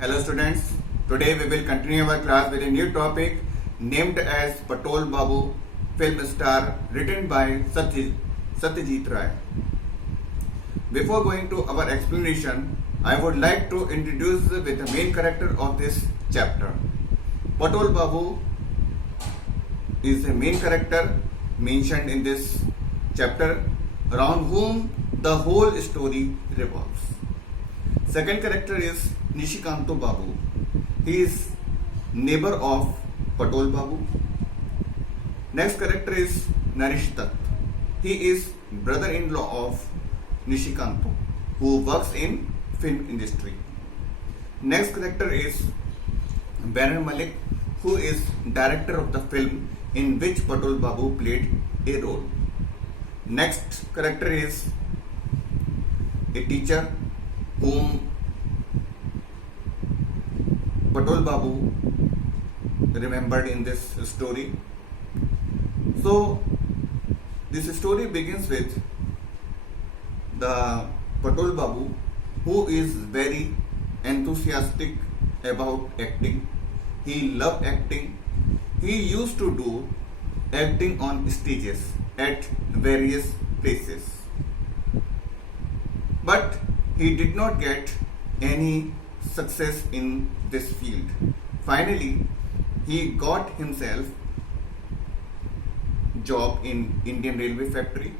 Hello students, today we will continue our class with a new topic named as Patol Babu film star written by Satyajit Ray. Before going to our explanation, I would like to introduce with the main character of this chapter. Patol Babu is a main character mentioned in this chapter around whom the whole story revolves. Second character is Nishikanto Babu. He is neighbor of Patol Babu. Next character is Naresh Dutt. He is brother-in-law of Nishikanto, who works in film industry. Next character is Baner Malik, who is director of the film in which Patol Babu played a role. Next character is a teacher whom Patol Babu remembered in this story. So this story begins with the Patol Babu, who is very enthusiastic about acting. He loved acting. He used to do acting on stages at various places. But he did not get any success in this field. Finally, he got himself job in Indian Railway factory,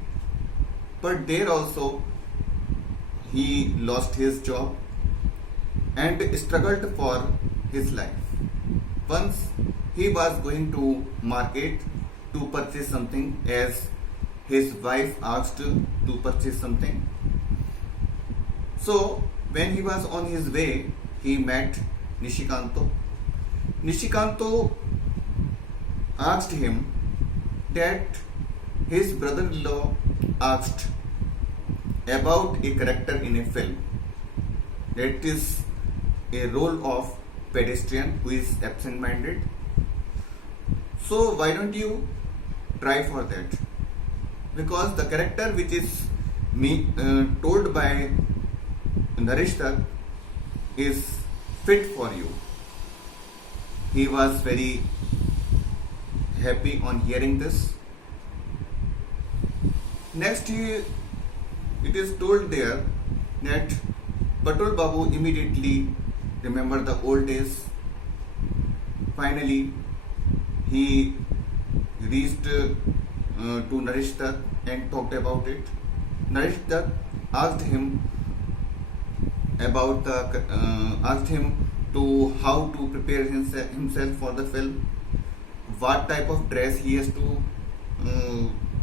but there also he lost his job and struggled for his life. Once he was going to market to purchase something, as his wife asked to purchase something. So when he was on his way, he met Nishikanto. Nishikanto asked him that his brother-in-law asked about a character in a film, that is a role of pedestrian who is absent-minded. So why don't you try for that? Because the character which is told by Naresh Dutt is fit for you. He was very happy on hearing this. Next, it is told there that Patol Babu immediately remembered the old days. Finally, he reached to Naresh Dutt and talked about it. Naresh Dutt asked him to how to prepare himself for the film, what type of dress he has to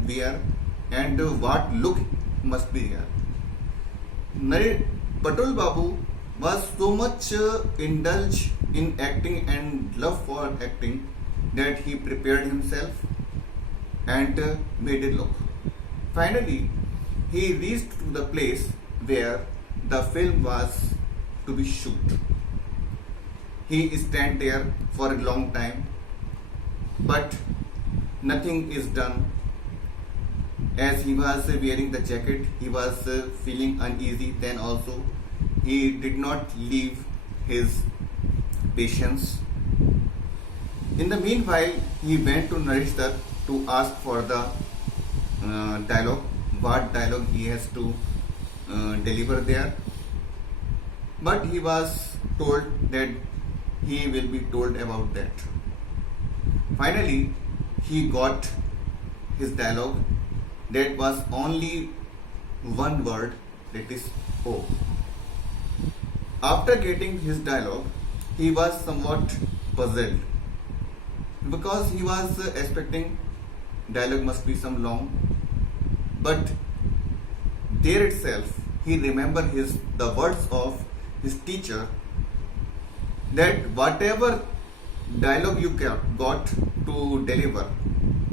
wear, and what look must be here. Patol Babu was so much indulged in acting and love for acting that he prepared himself and made it look. Finally, he reached to the place where the film was to be shoot. He stand there for a long time, but nothing is done. As he was wearing the jacket, he was feeling uneasy. Then also, he did not leave his patience. In the meanwhile, he went to Naresh Dutt to ask for the dialogue, what dialogue he has to deliver there. But he was told that he will be told about that. Finally, he got his dialogue. That was only one word, that is O. After getting his dialogue, he was somewhat puzzled because he was expecting dialogue must be some long, but there itself he remembered the words of his teacher, that whatever dialogue you got to deliver,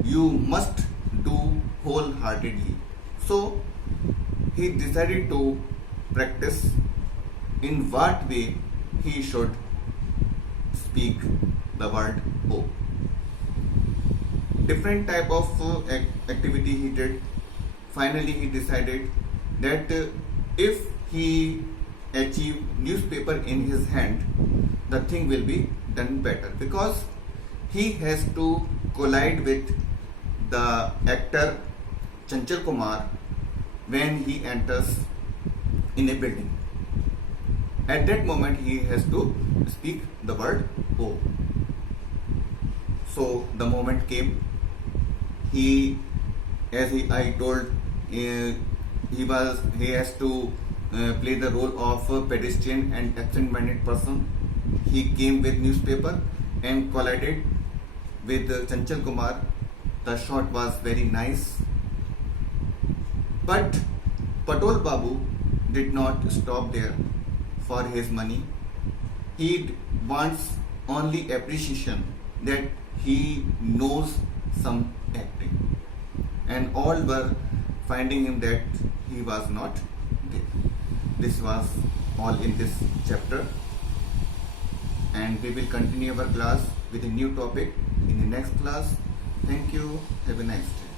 you must do wholeheartedly. So he decided to practice in what way he should speak the word O. Different type of activity he did. Finally, he decided that if he achieve newspaper in his hand, the thing will be done better, because he has to collide with the actor Chanchal Kumar when he enters in a building. At that moment he has to speak the word O. So the moment came. I told, he has to play the role of a pedestrian and absent-minded person. He came with newspaper and collided with Chanchal Kumar. The shot was very nice, but Patol Babu did not stop there for his money. He wants only appreciation, that he knows some acting, and all were finding him that he was not there. This was all in this chapter, and we will continue our class with a new topic in the next class. Thank you. Have a nice day.